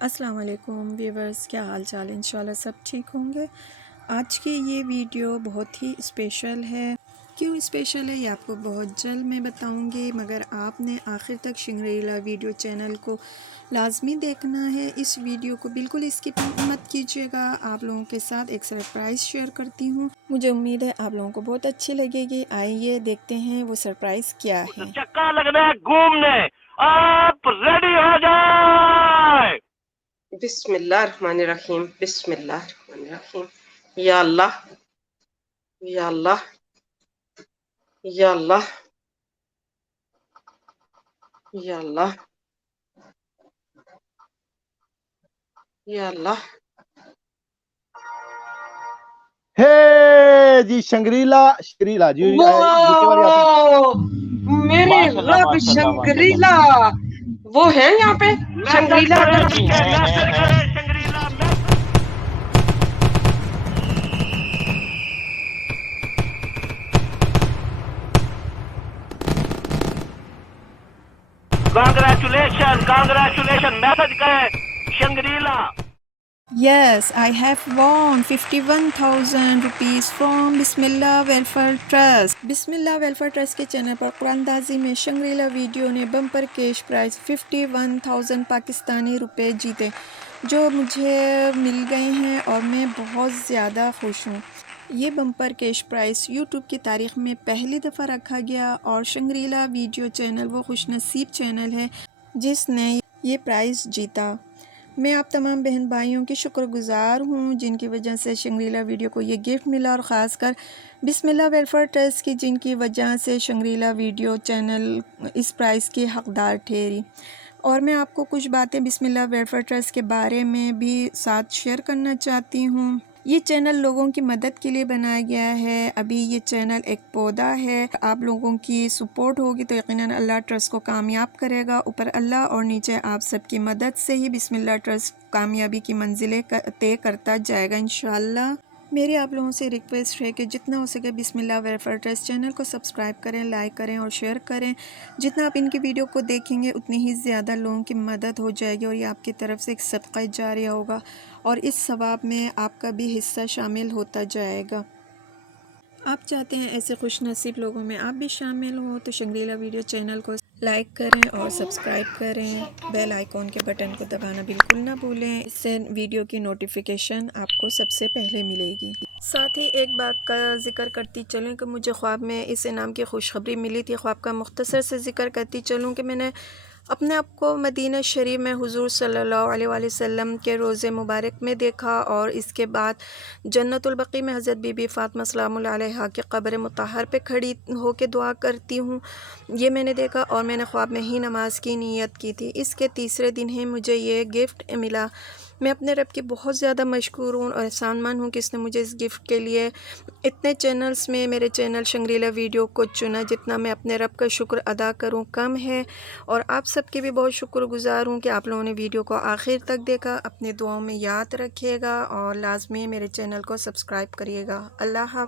अस्सलाम वालेकुम व्यूवर्स, क्या हाल चाल। इंशाल्लाह सब ठीक होंगे। आज की ये वीडियो बहुत ही स्पेशल है। क्यों स्पेशल है ये आपको बहुत जल्द मैं बताऊंगी, मगर आपने आखिर तक शिंगरीला वीडियो चैनल को लाजमी देखना है। इस वीडियो को बिल्कुल स्किप मत कीजिएगा। आप लोगों के साथ एक सरप्राइज़ शेयर करती हूँ, मुझे उम्मीद है आप लोगों को बहुत अच्छी लगेगी। आइए देखते हैं वो सरप्राइज़ क्या है। चक्का लगना है घूमने, आप रेडी हो जाए। बिस्मिल्लाहिर्रहमानिर्रहीम। बिस्मिल्लाहिर्रहमानिर्रहीम। या अल्लाह, या अल्लाह, या अल्लाह, या अल्लाह, या अल्लाह। हे जी शंग्रीला शंग्रीला जी यूके वाली वो मेरे माशाल्लाह रब माशाल्लाह माशाल्लाह। शंग्रीला वो है यहाँ पे। मैसेज शंग्रीला करें का नीचे, मैसेज करें Shangrila message. Congratulation congratulation, message करें Shangrila. Yes, I have won 51,000 rupees from Bismillah welfare trust. Bismillah welfare trust के चैनल पर कुरानदाजी में शंग्रीला वीडियो ने बम्पर कैश प्राइस 51,000 पाकिस्तानी रुपए जीते, जो मुझे मिल गए हैं और मैं बहुत ज़्यादा खुश हूँ। ये बम्पर कैश प्राइस यूट्यूब की तारीख़ में पहली दफ़ा रखा गया और शंग्रीला वीडियो चैनल वो खुशनसीब चैनल है जिसने ये प्राइज़ जीता। मैं आप तमाम बहन भाइयों की शुक्रगुज़ार हूँ जिनकी वजह से शंग्रीला वीडियो को ये गिफ्ट मिला, और ख़ासकर बिस्मिल्लाह वेलफेयर ट्रस्ट की जिनकी वजह से शंग्रीला वीडियो चैनल इस प्राइज़ की हकदार ठहरी। और मैं आपको कुछ बातें बिस्मिल्लाह वेलफेयर ट्रस्ट के बारे में भी साथ शेयर करना चाहती हूँ। ये चैनल लोगों की मदद के लिए बनाया गया है। अभी ये चैनल एक पौधा है। आप लोगों की सपोर्ट होगी तो यकीनन अल्लाह ट्रस्ट को कामयाब करेगा। ऊपर अल्लाह और नीचे आप सबकी मदद से ही बिस्मिल्लाह ट्रस्ट कामयाबी की मंजिलें तय करता जाएगा इंशाअल्लाह। मेरी आप लोगों से रिक्वेस्ट है कि जितना हो सके बिस्मिल्लाह वेलफेयर ट्रस्ट चैनल को सब्सक्राइब करें, लाइक करें और शेयर करें। जितना आप इनकी वीडियो को देखेंगे उतनी ही ज़्यादा लोगों की मदद हो जाएगी और ये आपकी तरफ से एक सदका जारिया होगा और इस सवाब में आपका भी हिस्सा शामिल होता जाएगा। आप चाहते हैं ऐसे खुशनसीब लोगों में आप भी शामिल हो तो शंग्रीला वीडियो चैनल को लाइक करें और सब्सक्राइब करें। बेल आइकॉन के बटन को दबाना बिल्कुल ना भूलें, इससे वीडियो की नोटिफिकेशन आपको सबसे पहले मिलेगी। साथ ही एक बात का जिक्र करती चलूँ कि मुझे ख्वाब में इस इनाम की खुशखबरी मिली थी। ख्वाब का मुख्तसर से जिक्र करती चलूँ कि मैंने अपने आप को मदीना शरीफ में हुजूर सल्लल्लाहु अलैहि वसल्लम के रोज़े मुबारक में देखा और इसके बाद जन्नतुल बकी में हज़रत बीबी फ़ातिमा सलामुल अलैहा के क़ब्र मुतहर पे खड़ी होकर दुआ करती हूँ, ये मैंने देखा और मैंने ख्वाब में ही नमाज की नीयत की थी। इसके तीसरे दिन ही मुझे ये गिफ्ट मिला। मैं अपने रब की बहुत ज़्यादा मशकूर हूँ और एहसानमंद हूँ कि इसने मुझे इस गिफ्ट के लिए इतने चैनल्स में मेरे चैनल शंग्रीला वीडियो को चुना। जितना मैं अपने रब का शुक्र अदा करूँ कम है। और आप सबके भी बहुत शुक्रगुज़ार हूँ कि आप लोगों ने वीडियो को आखिर तक देखा। अपने दुआओं में याद रखिएगा और लाजमी मेरे चैनल को सब्सक्राइब करिएगा। अल्लाह हाफ़िज़।